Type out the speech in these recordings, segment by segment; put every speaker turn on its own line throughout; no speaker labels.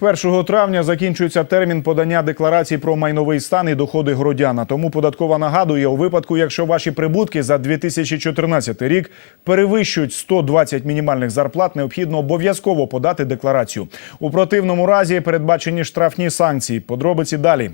1 травня закінчується термін подання декларацій про майновий стан і доходи громадян. Тому податкова нагадує у випадку, якщо ваші прибутки за 2014 рік перевищують 120 мінімальних зарплат, необхідно обов'язково подати декларацію. У противному разі передбачені штрафні санкції. Подробиці далі.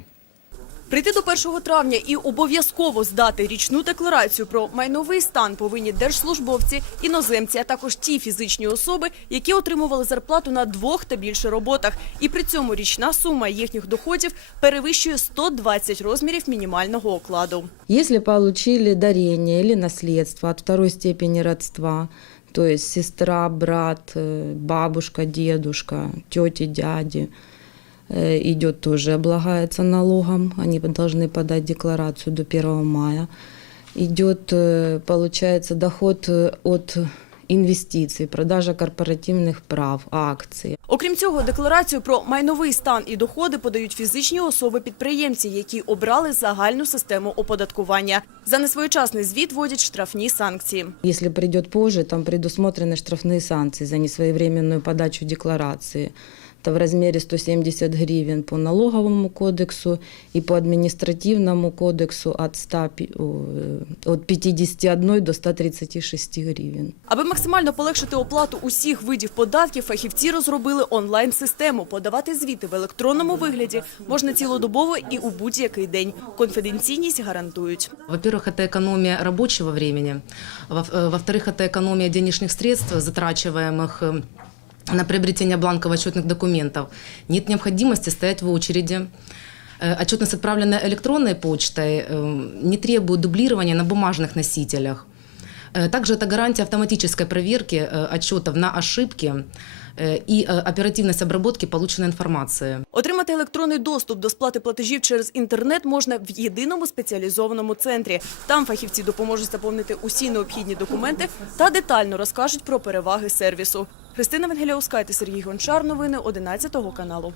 Прийти до 1 травня і обов'язково здати річну декларацію про майновий стан повинні держслужбовці, іноземці, а також ті фізичні особи, які отримували зарплату на двох та більше роботах. І при цьому річна сума їхніх доходів перевищує 120 розмірів мінімального окладу.
Если получили дарение или наследство от второй степени родства, то есть сестра, брат, э, бабушка, тети, дяди, э, идет тоже облагается налогом, они должны подать декларацию до 1 мая. Идет, э, получается, доход э, от инвестиций, продажа корпоративных прав, акций,
Окрім цього, декларацію про майновий стан і доходи подають фізичні особи-підприємці, які обрали загальну систему оподаткування. За несвоєчасний звіт вводять штрафні санкції.
Если придет позже, там предусмотрены штрафные санкции за несвоевременную подачу декларации. Это в размере 170 гривен по налоговому кодексу и по административному кодексу от, 100, пи- о, э, от 51 до 136 гривен.
Аби максимально полегшити оплату усіх видів податків, фахівці розробили онлайн-систему. Подавати звіти в електронному вигляді можна цілодобово і у будь-який день. Конфіденційність гарантують.
Во-первых, это экономия рабочего времени. Во- э, Во-вторых, это экономия денежных средств, затрачиваемых э, на приобретение бланков отчетных документов. Нет необходимости стоять в очереди. Э, Отчетность, отправленная электронной почтой, э, не требует дублирования на бумажных носителях. Э, Также это гарантия автоматической проверки э, отчетов на ошибки э, и э, оперативность обработки полученной информации.
Отримати електронний доступ до сплати платежів через інтернет можна в єдиному спеціалізованому центрі. Там фахівці допоможуть заповнити усі необхідні документи та детально розкажуть про переваги сервісу. Христина Венгеляускайте, Сергій Гончар. Новини 11 каналу.